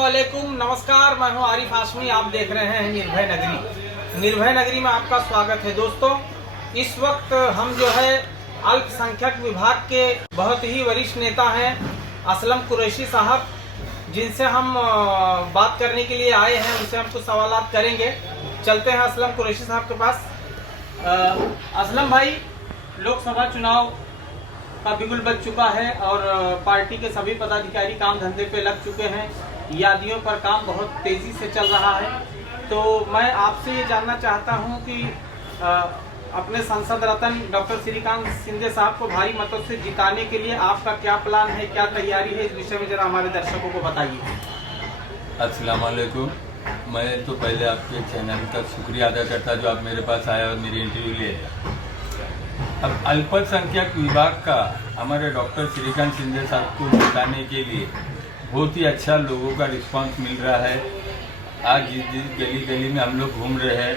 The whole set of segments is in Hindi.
अस्सलामुअलैकुम, नमस्कार। मैं हूं आरिफ हाशमी। आप देख रहे हैं निर्भय नगरी। निर्भय नगरी में आपका स्वागत है। दोस्तों, इस वक्त हम जो है अल्पसंख्यक विभाग के बहुत ही वरिष्ठ नेता हैं असलम कुरैशी साहब, जिनसे हम बात करने के लिए आए हैं। उनसे हम कुछ सवालात करेंगे। चलते हैं असलम कुरैशी साहब के पास। असलम भाई, लोकसभा चुनाव का बिगुल बज चुका है और पार्टी के सभी पदाधिकारी काम धंधे पे लग चुके हैं। यादियों पर काम बहुत तेजी से चल रहा है। तो मैं आपसे ये जानना चाहता हूं कि अपने संसद रत्न डॉक्टर श्रीकांत शिंदे साहब को भारी मतों से जिताने के लिए आपका क्या प्लान है, क्या तैयारी है, इस विषय में जरा हमारे दर्शकों को बताइए। अस्सलाम वालेकुम। मैं तो पहले आपके चैनल का शुक्रिया अदा करता जो आप मेरे पास आए और मेरी इंटरव्यू लिए। अब अल्पसंख्यक विभाग का हमारे डॉक्टर श्रीकांत शिंदे साहब को जिताने के लिए बहुत ही अच्छा लोगों का रिस्पांस मिल रहा है। आज जिस गली गली में हम लोग घूम रहे हैं,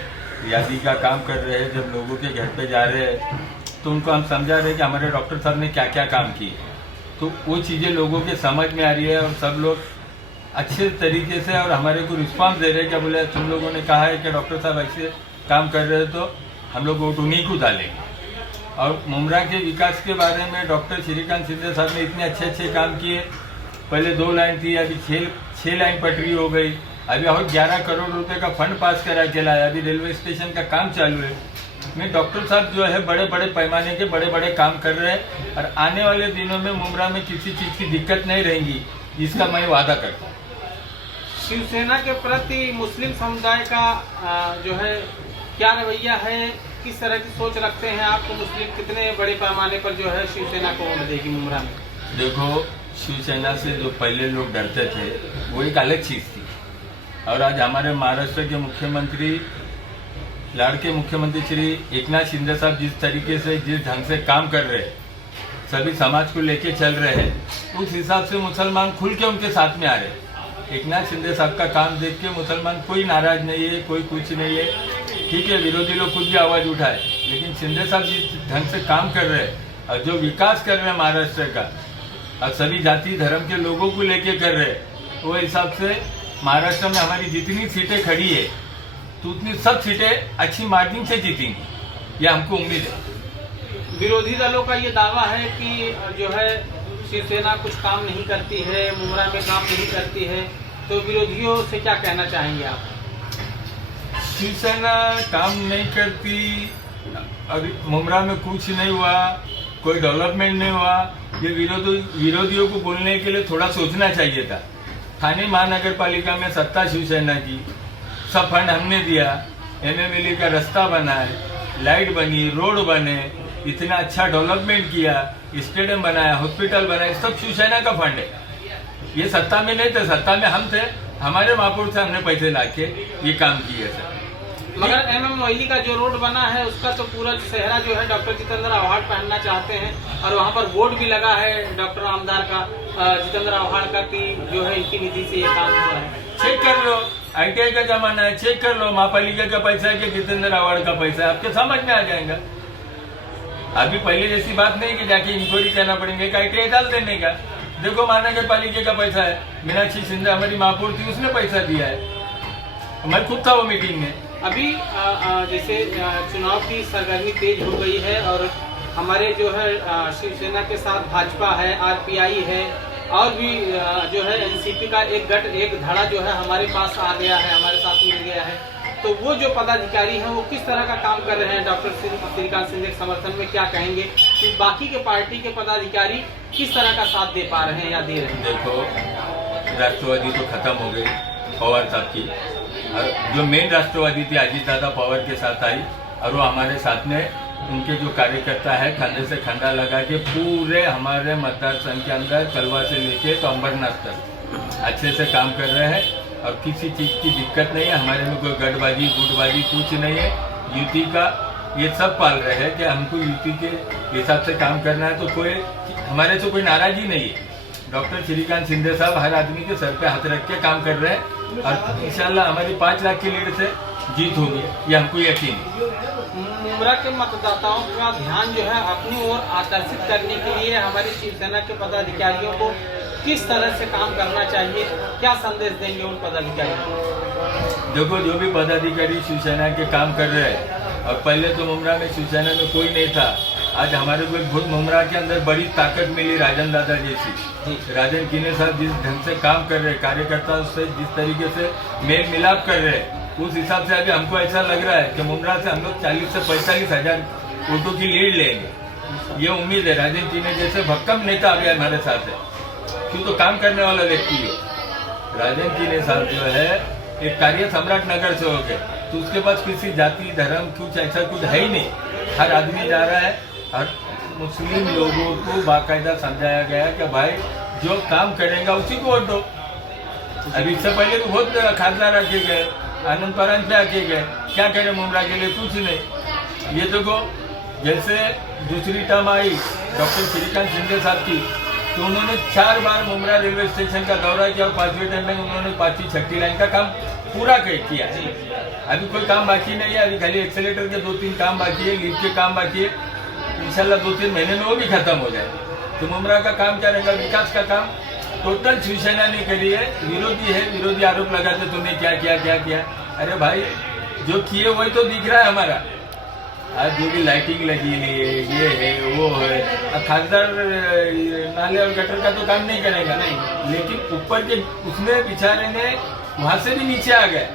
यादी का काम कर रहे हैं, जब लोगों के घर पे जा रहे हैं तो उनको हम समझा रहे हैं कि हमारे डॉक्टर साहब ने क्या क्या काम किए। तो वो चीज़ें लोगों के समझ में आ रही है और सब लोग अच्छे तरीके से और हमारे को रिस्पांस दे रहे हैं। क्या बोले, तुम लोगों ने कहा है कि डॉक्टर साहब ऐसे काम कर रहे हैं तो हम लोग वोट उन्हीं को डालेंगे। और मुमरा के विकास के बारे में डॉक्टर श्रीकांत शिंदे साहब ने इतने अच्छे अच्छे काम किए। पहले 2 लाइन थी, अभी 6 लाइन पटरी हो गई। अभी और 11 करोड़ रुपए का फंड पास करा चला है। अभी रेलवे स्टेशन का काम चालू है। में डॉक्टर साहब जो है बड़े बड़े पैमाने के बड़े बड़े काम कर रहे हैं और आने वाले दिनों में मुमरा में किसी चीज़ की दिक्कत नहीं रहेगी, इसका मैं वादा करता हूँ। शिवसेना के प्रति मुस्लिम समुदाय का जो है क्या रवैया है, किस तरह की सोच रखते हैं आप? तो मुस्लिम कितने बड़े पैमाने पर जो है शिवसेना को वोट देगी मुमरा में? देखो, शिवसेना से जो पहले लोग डरते थे वो एक अलग चीज़ थी। और आज हमारे महाराष्ट्र के मुख्यमंत्री, लाड़के मुख्यमंत्री श्री एकनाथ शिंदे साहब जिस तरीके से, जिस ढंग से काम कर रहे हैं, सभी समाज को लेके चल रहे हैं, उस हिसाब से मुसलमान खुल के उनके साथ में आ रहे हैं। एकनाथ शिंदे साहब का काम देख के मुसलमान कोई नाराज नहीं है, कोई कुछ नहीं है। ठीक है, विरोधी लोग खुद भी आवाज उठाए, लेकिन शिंदे साहब जिस ढंग से काम कर रहे हैं और जो विकास कर रहे हैं महाराष्ट्र का और सभी जाति धर्म के लोगों को लेके कर रहे हैं, वो हिसाब से महाराष्ट्र में हमारी जितनी सीटें खड़ी है तो उतनी सब सीटें अच्छी मार्जिन से जीतेंगी, ये हमको उम्मीद है। विरोधी दलों का ये दावा है कि जो है शिवसेना कुछ काम नहीं करती है, मुमरा में काम नहीं करती है। तो विरोधियों से क्या कहना चाहेंगे आप? शिवसेना काम नहीं करती और मुमरा में कुछ नहीं हुआ, कोई डेवलपमेंट नहीं हुआ, ये विरोधियों को बोलने के लिए थोड़ा सोचना चाहिए था। ठाणे महानगर पालिका में सत्ता शिवसेना की, सब फंड हमने दिया, MMLA का रास्ता बना है, लाइट बनी, रोड बने, इतना अच्छा डेवलपमेंट किया, स्टेडियम बनाया, हॉस्पिटल बनाया, सब शिवसेना का फंड है। ये सत्ता में नहीं थे, सत्ता में हम थे, हमारे महापौर से हमने पैसे लाके ये काम किए सर। मगर MMLA का जो रोड बना है उसका तो पूरा चेहरा जो है डॉक्टर जितेंद्र आव्हाड पहनना चाहते हैं और वहाँ पर बोर्ड भी लगा है डॉक्टर आमदार का, जितेंद्र आव्हाड का, कि जो है इनकी निधि से ये काम हुआ है। चेक कर लो, ITI का जमाना है, चेक कर लो महापालिका का पैसा है कि जितेंद्र आव्हाड का पैसा है, आपके समझ में आ जाएगा। अभी पहले जैसी बात नहीं कि जाके इंक्वायरी करना पड़ेगा कि ITI डाल देने का। देखो, महानगर पालिका का पैसा है, मीनाक्षी शिंदे हमारी महापौर थी, उसने पैसा दिया है, मैं खुद था वो मीटिंग में। अभी जैसे चुनाव की सरगर्मी तेज हो गई है और हमारे जो है शिवसेना के साथ भाजपा है, RPI है और भी जो है NCP का एक धड़ा जो है हमारे पास आ गया है, हमारे साथ मिल गया है। तो वो जो पदाधिकारी हैं वो किस तरह का काम कर रहे हैं डॉक्टर श्रीकांत शिंदे के समर्थन में, क्या कहेंगे कि बाकी के पार्टी के पदाधिकारी किस तरह का साथ दे पा रहे हैं या दे रहे हैं? देखो, राष्ट्रवादी तो खत्म हो गई पवार साहब की, और जो मेन राष्ट्रवादी थी अजीत दादा पवार के साथ आई और वो हमारे साथ में, उनके जो कार्यकर्ता है कंधे से कंधा लगा के पूरे हमारे मतदार संघ के अंदर कलवा से लेके तो अंबरनाथ तक अच्छे से काम कर रहे हैं और किसी चीज़ की दिक्कत नहीं है। हमारे में कोई गठबाजी गुटबाजी कुछ नहीं है। यूटी का ये सब पाल रहे हैं कि हमको यूटी के हिसाब से काम करना है, तो कोई हमारे से कोई नाराजगी नहीं है। डॉक्टर श्रीकांत शिंदे साहब हर आदमी के सर पे हाथ रख के काम कर रहे हैं और इंशाल्लाह हमारी 5 लाख की लीड से जीत होगी, ये हमको यकीन है। मुमरा के मतदाताओं का ध्यान जो है अपनी ओर आकर्षित करने के लिए हमारी शिवसेना के पदाधिकारियों को किस तरह से काम करना चाहिए, क्या संदेश देंगे उन पदाधिकारियों को? देखो, जो भी पदाधिकारी शिवसेना के काम कर रहे हैं, और पहले तो मुमरा में शिवसेना में कोई नहीं था, आज हमारे को बहुत मुमरा के अंदर बड़ी ताकत मिली, राजन दादा जैसी। राजन कीने साहब जिस ढंग से काम कर रहे हैं, कार्यकर्ताओं से जिस तरीके से मेल मिलाप कर रहे हैं, उस हिसाब से अभी हमको ऐसा लग रहा है कि मुमरा से हम लोग 40 से 45 हजार वोटों की लीड लेंगे। ये उम्मीद है। राजन कीने जैसे भक्कम नेता अभी हमारे साथ है, क्यों तो काम करने वाला व्यक्ति है। राजन कीने साहब जो है एक कार्य सम्राट नगर से हो गए, तो उसके पास किसी जाति धर्म कुछ ऐसा कुछ है ही नहीं। हर आदमी जा रहा है, हर मुस्लिम लोगों को बाकायदा समझाया गया कि भाई जो काम करेगा उसी को वोट दो। अभी इससे पहले तो बहुत खासदार रखे गए, आनंद परान पे आके गए, क्या करे मुमरा के लिए, कुछ नहीं। ये देखो, जैसे दूसरी टर्म आई डॉक्टर श्रीकांत शिंदे साहब की, तो उन्होंने 4 बार मुमरा रेलवे स्टेशन का दौरा किया और 5वें टर्म में उन्होंने 5वीं 6ठी लाइन का काम पूरा किया। अभी कोई काम बाकी नहीं है, अभी खाली एक्सेलेटर के 2-3 काम बाकी है, लीड के काम बाकी है। इंशाल्लाह 2-3 महीने में वो भी खत्म हो जाए। तो मुमरा का काम क्या रहेगा, विकास का काम टोटल शिवसेना ने करी है। विरोधी है, विरोधी आरोप लगाते तुमने क्या किया क्या किया। अरे भाई, जो किए वही तो दिख रहा है हमारा। आज जो भी लाइटिंग लगी है, ये है वो है, खासदार नाले और गटर का तो काम नहीं करेगा, नहीं, लेकिन ऊपर के उसने बेचारे ने वहां से भी नीचे आ गए।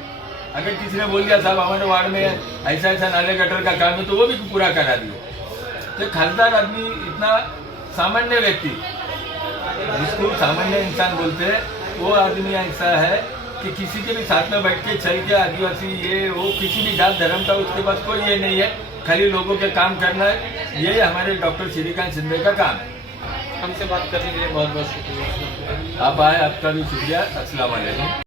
अगर किसी ने बोल दिया साहब हमारे वार्ड में ऐसा ऐसा नाले गटर का काम है, तो वो भी पूरा करा दिया। तो खासदार आदमी इतना सामान्य व्यक्ति, जिसको सामान्य इंसान बोलते हैं, वो आदमी ऐसा है कि किसी के भी साथ में बैठ के चल के आदिवासी ये वो किसी भी जात धर्म का उसके पास कोई ये नहीं है, खाली लोगों के काम करना है। ये हमारे डॉक्टर श्रीकांत शिंदे का काम है। हमसे बात करने के लिए बहुत बहुत शुक्रिया। आप आए, आपका भी शुक्रिया। अस्सलाम वालेकुम।